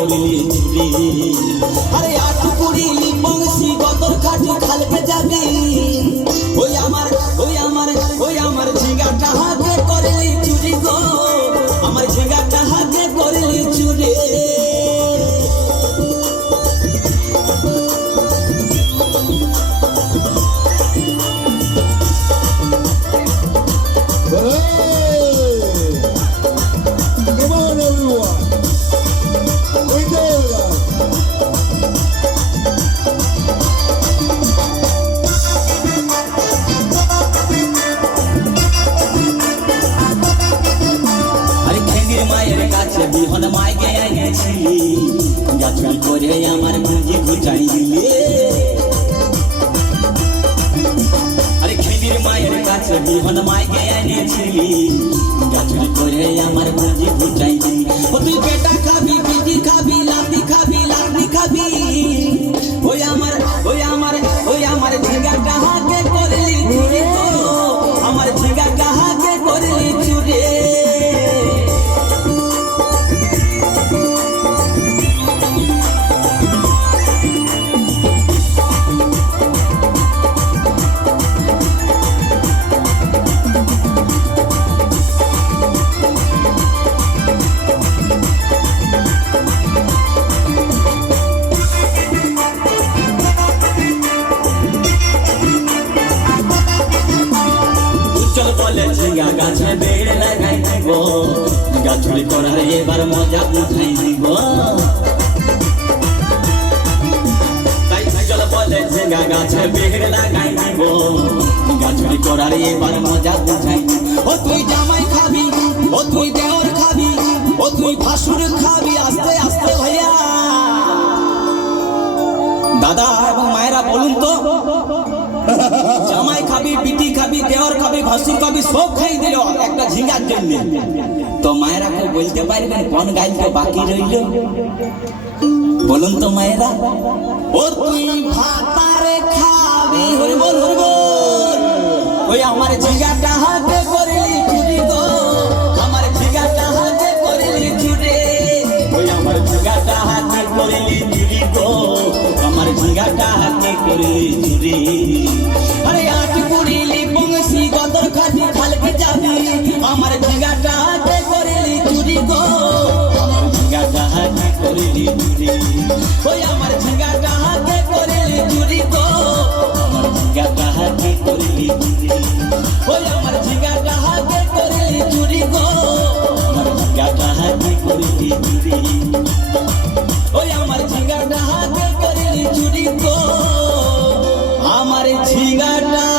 করলি চুরি আরে আট পুরিলি বংশী গদর খাটি খালকে যাবি ওই আমার ওই আমার ওই আমার ঝিঙ্গাটা হাতে করলি চুরি গো আমার ঝিঙ্গাটা হাতে করলি চুরি মায়ের কাছে বিহন মাইকে এনেছিলি গাছুরি করে আমার পুঁজি ঘুচাই দিলে আরে খেদির মায়ের কাছে বিহন মাইকে এনেছিলি গাছুরি করে আমার পুঁজি ঘুচাই দিলি ও তুই বেটা খাবি বিজি খাবি লাতি খাবি লাতি খাবি ওই আমার ওই আমার ওই আমার ঝিঙ্গা কাহাকে করলি চুরি আমার ঝিঙ্গা কাহাকে করলি চুরি ঝিঙ্গা গাছে বেড় লাগাই দিব গাছুরি করার এবার মজা উঠাই দিব তাই চল বলে ঝিঙ্গা গাছে বেড় লাগাই দিব গাছুরি করার এবার মজা উঠাই ও তুই জামাই খাবি ও তুই দেওর খাবি ও তুই ভাসুর খাবি আস্তে আস্তে ভাইয়া দাদা এবং মায়েরা বলুন তো জামাই খাবি পিটি খাবি দেওর খাবি ভাসুর খাবি সব খাই দিল একটা ঝিঙ্গার জন্য তো মায়েরা কেউ বলতে পারবেন কোন গাইতে বাকি রইল বলুন তো মায়েরা ও তুই ভাতারে খাবি হরি বল ওই আমার ঝিঙ্গাটা হাতে করলি চুরি গো আমার ঝিঙ্গাটা হাতে করলি চুরি ওই আমার ঝিঙ্গাটা হাতে করলি চুরি গো আমার ঝিঙ্গাটা হাতে করলি চুরি আরে আট পুরিলি বংশী গদর খাটি খালকে যাবি আমার ঝিঙ্গাটা হাতে করলি চুরি গো আমার ঝিঙ্গাটা হাতে করলি চুরি ওই আমার ঝিঙ্গাটা হাতে করলি চুরি গো আমার ঝিঙ্গাটা হাতে করলি চুরি ওই আমার ঝিঙ্গাটা হাতে করলি চুরি গো আমার ঝিঙ্গাটা হাতে করলি চুরি ওই আমার ঝিঙ্গাটা হাতে করলি চুরি গো আমার ঝিঙ্গাটা